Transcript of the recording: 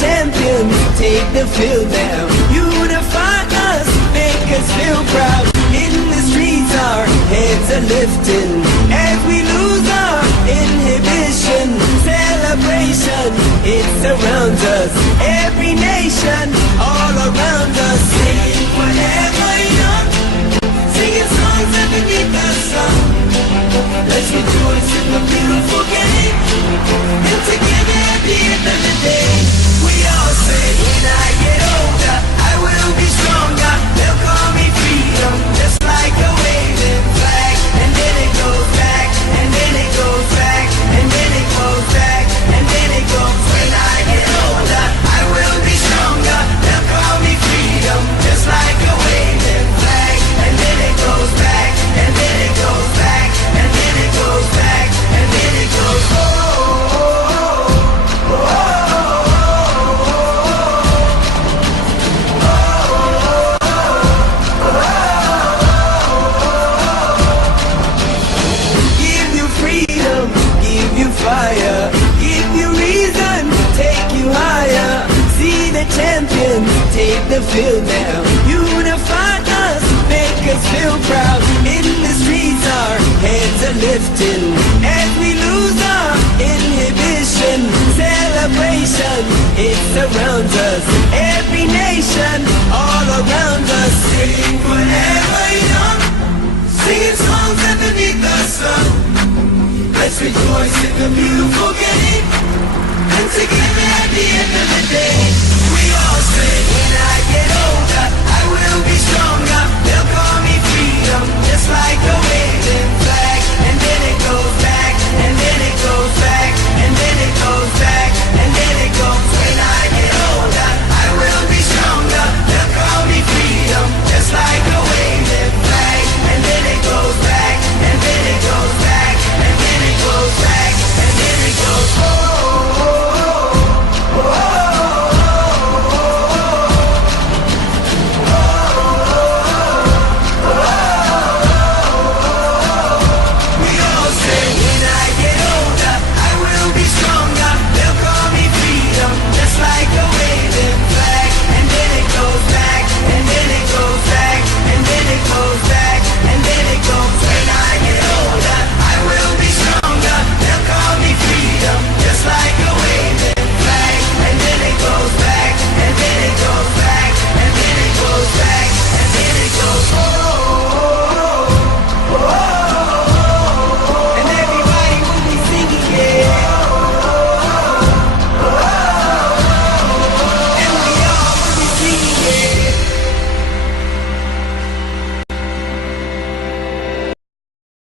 champions take the field now. Unify us, make us feel proud. In the streets our heads are lifting as we lose our inhibition. Celebration, it surrounds us. Every nation, all around us. Sing whatever young, singing songs underneath the sun. Let's rejoice in the beautiful game, and together at the end of the day, we all say, when I get older, I will be stronger. They'll call me freedom, just like a waving flag. And then it goes back, and then it goes back, and then it goes back, and then it goes. When I get older, I will be stronger. They'll call me freedom, just like a waving flag. And then it goes back, and then it goes back, and then it goes back, and then it goes. Oh, oh, oh, fire, give you reason, take you higher. See the champions take the field now. Unify us, make us feel proud. In the streets our heads are lifting as we lose our inhibition. Celebration, it surrounds us. Every nation, all around us. Sing forever young, singing songs underneath the sun. Let's rejoice in the beautiful game, and together at the end of the day.